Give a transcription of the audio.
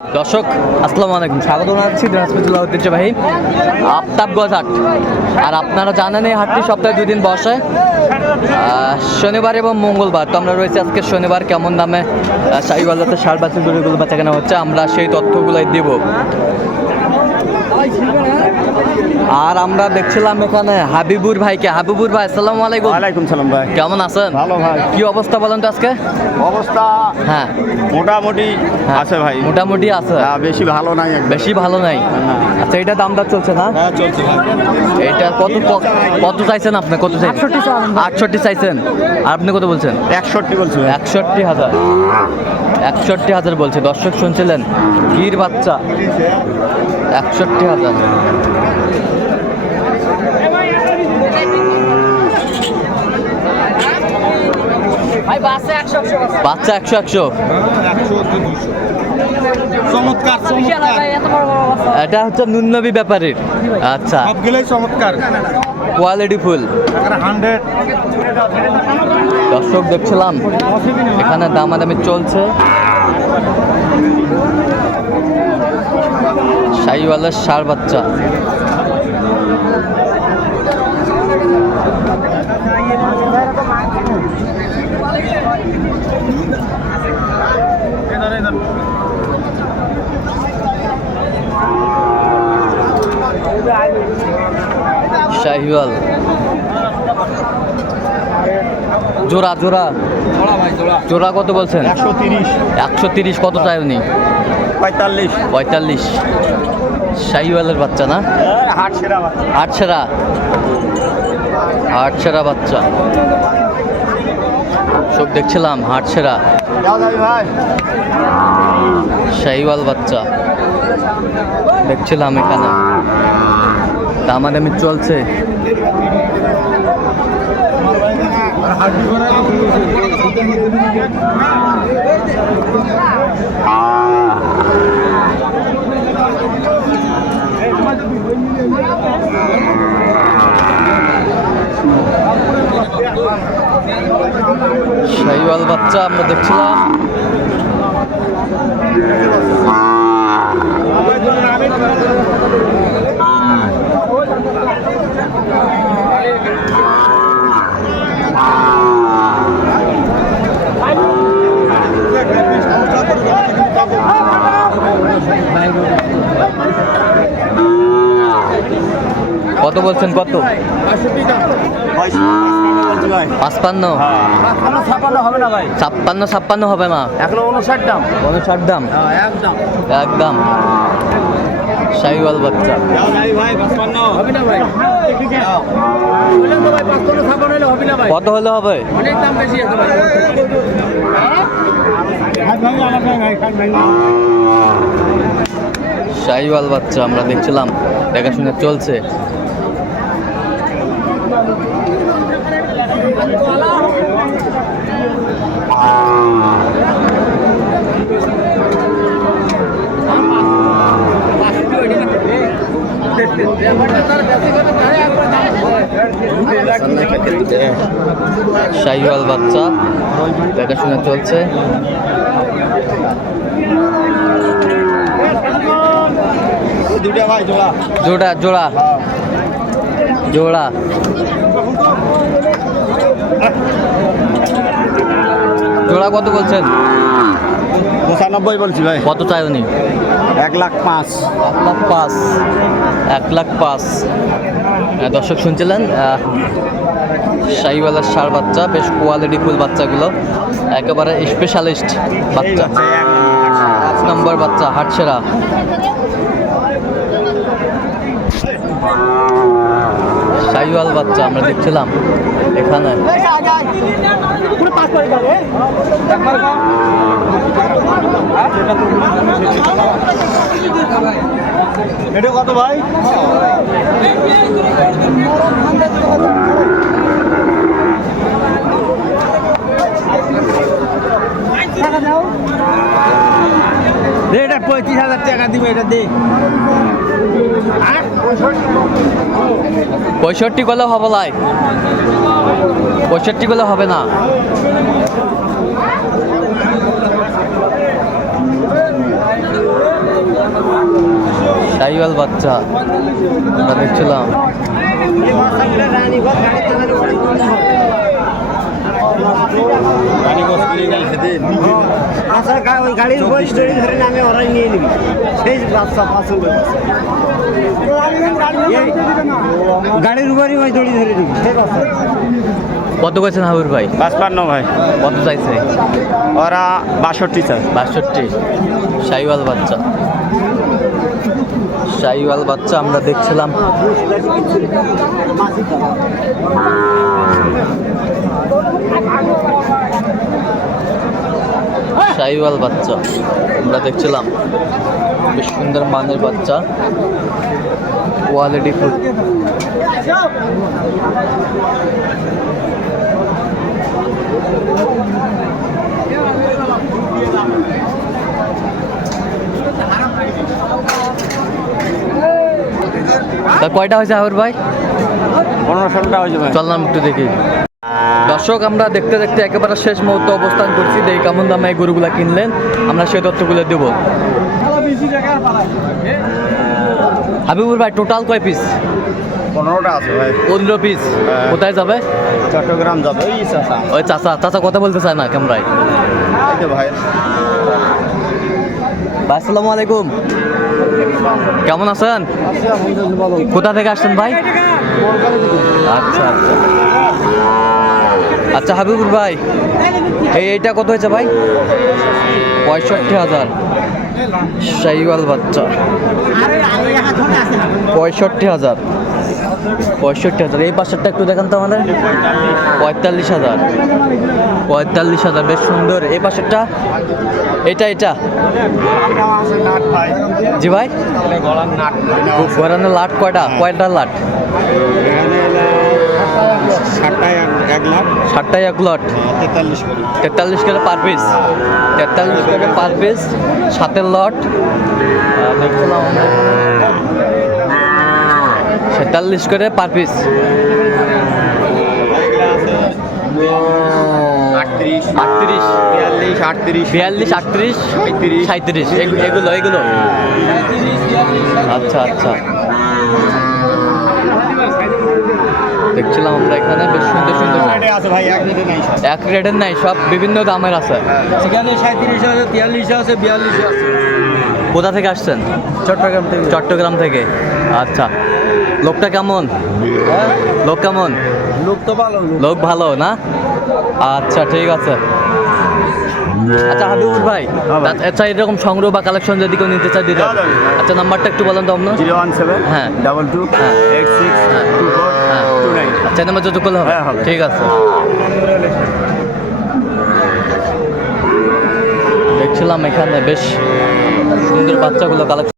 দর্শক, আসসালামু আলাইকুম। স্বাগত জানাচ্ছি দিনাজপুরুল্লাহ ঐতিহ্যবাহী আফতাবগঞ্জ হাট। আর আপনারা জানেন এই হাটটি সপ্তাহে দুই দিন বসে। শনিবার এবং মঙ্গলবার। তো আমরা রয়েছি আজকে শনিবার, কেমন দামে শাহিবাজাতে সার বাচ্চা গরুগুলো বেচা কেনা হচ্ছে, আমরা সেই তথ্যগুলোই দেব। আর আমরা দেখছিলাম এখানে হাবিবুর ভাইকে। হাবিবুর ভাই আসসালামু আলাইকুম। ওয়ালাইকুম সালাম ভাই। কেমন আছেন? ভালো ভাই। কি অবস্থা বলেন তো আজকে? অবস্থা হ্যাঁ। মোটামুটি হ্যাঁ, আছে ভাই। মোটামুটি আছে। হ্যাঁ, বেশি ভালো নাই বেশি ভালো নাই? না। আচ্ছা এটা দাম দামটা চলছে না? হ্যাঁ চলছে ভাই। এটা কত কত চাইছেন আপনি? কত চাইছেন? আটষট্টি চাইছেন। আর আপনি কত বলছেন? একষট্টি বলছেন ভাই। একষট্টি হাজার। একষট্টি হাজার বলছে। দর্শক শুনছিলেন? গির বাচ্চা। একষট্টি হাজার। বাচ্চা একশো একশো। চমৎকার এটা হচ্ছে নুন্নবী ব্যাপারীর। আচ্ছা। সবগুলোই চমৎকার। কোয়ালিটি ফুল দর্শক দেখছিলাম এখানে দামাদামি চলছে। শাহিওয়ালের সার বাচ্চা। শাহিওয়াল জোড়া জোড়া। জোড়া কত বলছেন? একশো তিরিশ। একশো তিরিশ কত চাই উনি? পঁয়তাল্লিশ। পঁয়তাল্লিশ। শাহিওয়ালের বাচ্চা না? হাট সেরা আটছেরা আটছেরা বাচ্চা। সব দেখছিলাম হাটছেরা যাও শাহিওয়াল বাচ্চা। দেখছিলাম এখানে। দামাদামি চলছে শাহিওয়াল বাচ্চা আমরা দেখছিলাম। বলছেন কত? হবে বাচ্চা। কত হলে হবে? শাহিওয়াল বাচ্চা আমরা দেখছিলাম। দেখাশোনা চলছে। শাহিওয়াল বাচ্চা দেখাশোনা চলছে। জোড়া জোড়া। জোড়া। জোড়া কত বলছেন? পঁচানব্বই বলছি ভাই। কত চাই উনি? এক লাখ পাঁচ। এক লাখ পাঁচ। এক লাখ পাঁচ। দর্শক শুনছিলেন? শাহিওয়ালার সার বাচ্চা বেশ কোয়ালিটি ফুল বাচ্চাগুলো। একেবারে স্পেশালিস্ট বাচ্চা। পাঁচ। নম্বর বাচ্চা হাটসেরা শাহিওয়াল বাচ্চা আমরা দেখছিলাম এখানে। এটা কত ভাই? এটা পঁয়ত্রিশ হাজার টাকা দিবে, এটা দে। পঁয়ষট্টি করলে হবে লাই। পঁয়ষট্টি করলে হবে না। সাইওয়াল বাচ্চা। আমরা দেখছিলাম। আচ্ছা ওই গাড়ির স্টোরি ধরে নামে ওরাই নিয়ে নিবি সেই বাচ্চা পছন্দ গাড়ির উপরই ওই দড়ি ধরে নিবি সেই বাচ্চা কত করেছেন হাবুর ভাই? পাঁচপান্ন ভাই। কত চাইছে? ওরা বাষট্টি চাই বাষট্টি। সাইওয়াল বাচ্চা। সাইওয়াল বাচ্চা আমরা দেখছিলাম। সাইওয়াল বাচ্চা আমরা দেখছিলাম। বেশ সুন্দর মানের বাচ্চা। কোয়ালিটি ফুড তা কয়টা হয়েছে হাবুর ভাই? পনেরো ষোলোটা হয়েছে ভাই। চললাম একটু দেখি। দর্শক আমরা দেখতে দেখতে একেবারে শেষ মুহূর্তে অবস্থান করছি। দেখি কেমন দামে এই গরুগুলা কিনলেন। আমরা সেই তথ্যগুলো দেব। হাবিবুর ভাই টোটাল কয় পিস পনেরোটা আছে ভাই। পনেরো পিস হ্যাঁ। কোথায় যাবে? চট্টগ্রাম যাবে। ওই চাষা ওই চাচা। চাচা কথা বলতে চায় না ক্যামেরায় ভাই। ভাই, আসসালামু আলাইকুম। কেমন আছেন? কোথা থেকে আসছেন ভাই? আচ্ছা আচ্ছা। আচ্ছা হাবিবুর ভাই, এই এইটা কত হয়েছে ভাই? পঁয়ষট্টি হাজার। সাইওয়াল বাচ্চা। পঁয়ষট্টি হাজার। পঁয়ষট্টি হাজার। এই পাশেরটা একটু দেখান তো আমাদের। পঁয়তাল্লিশ হাজার। পঁয়তাল্লিশ হাজার বেশ সুন্দর। এই পাশেরটা? এটা এটা? জি ভাই। গলার ঘোরানো লাট কয়টা? কয়টা লাট? ষাটটায় এক লট। তেতাল্লিশ করে পার পিস। তেতাল্লিশ করে পার পিস। সাতের লট। দেখছিলাম আমরা তেতাল্লিশ করে পার পিস আটত্রিশ। আটত্রিশ। বিয়াল্লিশ আটত্রিশ। বিয়াল্লিশ আটত্রিশ সাঁইত্রিশ। সাঁত্রিশ এগুলো এগুলো। আচ্ছা আচ্ছা। দেখছিলাম আমরা এখানে বেশ সুন্দর সুন্দর আছে ভাই নাই এক রেটের নাই সব বিভিন্ন দামের আছে। সেখানে সাঁত্রিশ আছে তিয়াল্লিশ আছে বিয়াল্লিশ আছে। কোথা থেকে আসছেন? চট্টগ্রাম থেকে। চট্টগ্রাম থেকে। আচ্ছা। লোকটা কেমন লোক কেমন লোক তো ভালো লোক ভালো না আচ্ছা ঠিক আছে আচ্ছা হাবিবুর ভাই হ্যাঁ আচ্ছা এরকম সংগ্রহ বা কালেকশন যদি কেউ নিতে চায় দিতে হ্যাঁ, হ্যাঁ। আচ্ছা নাম্বারটা একটু বলেন তো আপনার জিরো ওয়ান সেভেন হ্যাঁ। ডাবল টু হ্যাঁ। এইট সিক্স হ্যাঁ। Two four. টু নাইন আচ্ছা নাম্বার যত করলে হবে। ঠিক আছে দেখছিলাম এখানে বেশ সুন্দর বাচ্চাগুলো কালেকশন